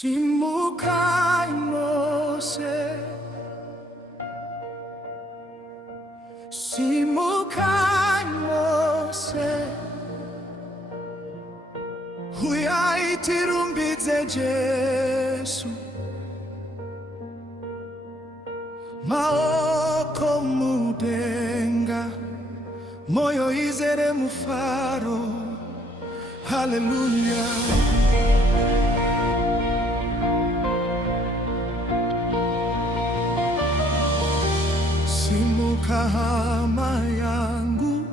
Simukai Mose, simukai Mose, huyaitirumbize Jesu, maoko mudenga, moyo izere mufaro. Hallelujah. Simuka hama yangu,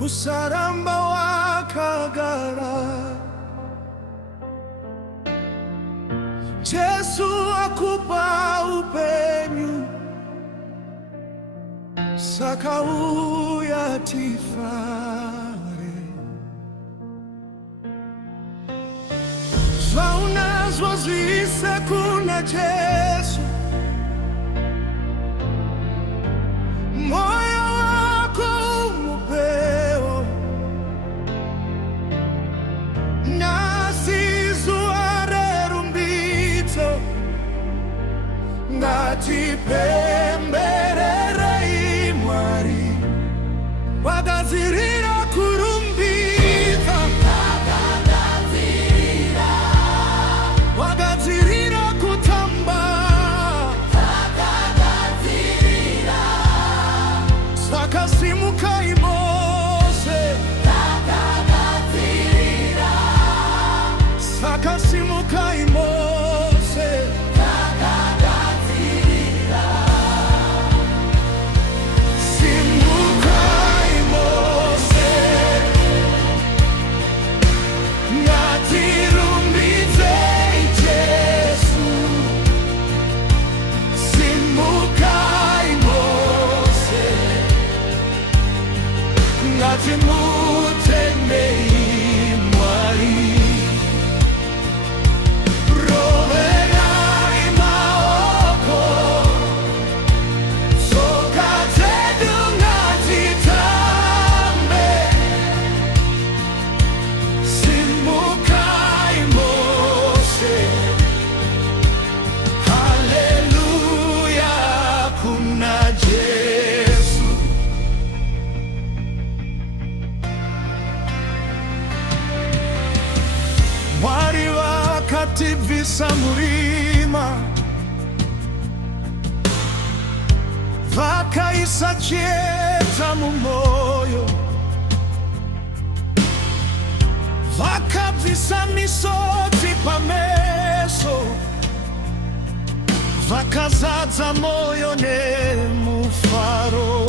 usaramba wakagara. Jesu akupa upenyu, sakau ya tifare. Zwaunazwo zise kuna Jesu, moyo wako umupeo, nasizware rumbito, ngatipemberere imwari, wagazirira kurumbita, wagazirira kutamba, saka simukai Mose, saka simukai Mose, simukai Mose, ngatirumbize Jesu, simukai Mose, ngatimutendei mwari. Roverai maoko, soka zedu ngatitambe, simukai Mose. Haleluya, kuna Jesu. Mwari wakativisa murima, vakaisacheta mumoyo, vakabvisa misodzi pameso, vakazadza moyo nemufaro.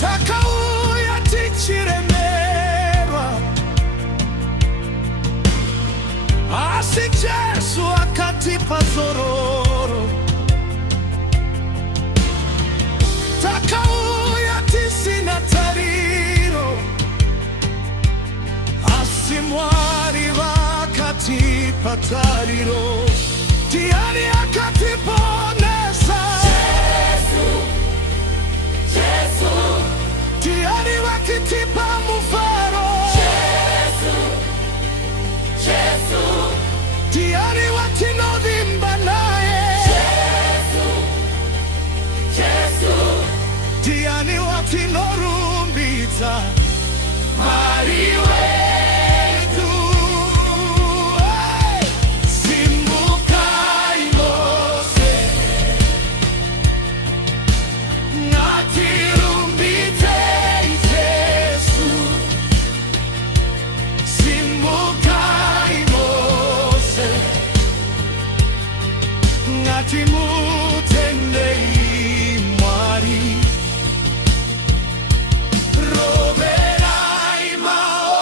Takauya tichiremerwa, asi Jesu akatipa zororo. Takauya tisina tariro, asi mwari vakatipa tariro. Tiani akatiponesa, tiani wakitipa mufaro, tiani watinodhimba naye, tiani watinorumbidza Mari wetu. Hey! Simukai Mose, ngatirumbidze Jesu, simukai Mose, ngatimutendei mwari. Roverai maoko,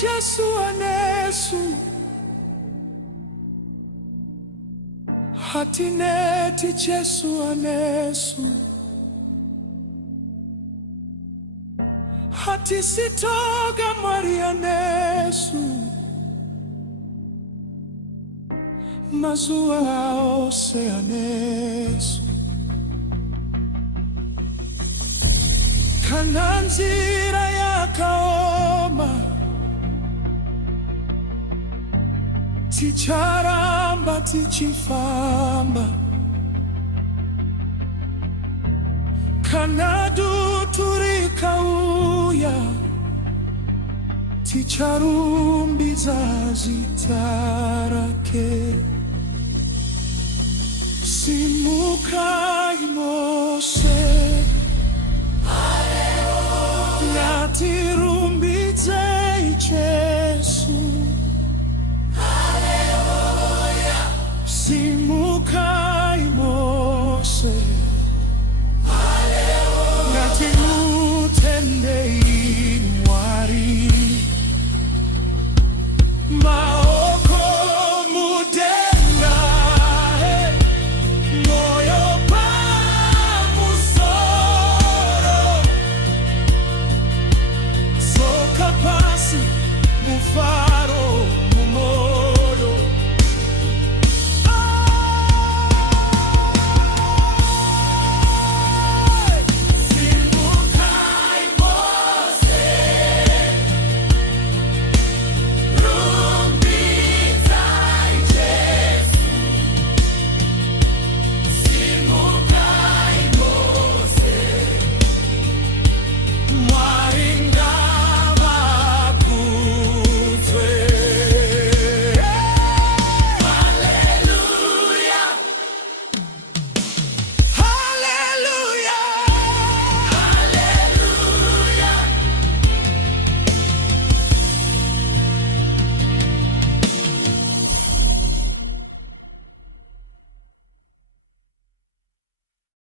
Jesu anesu hatineti Jesu anesu hatisitoga Maria nesu mazua ose anesu kana nzira yakaoma ticharamba tichifamba kana dutu rikauya ticharumbiza zita rake simukai Mose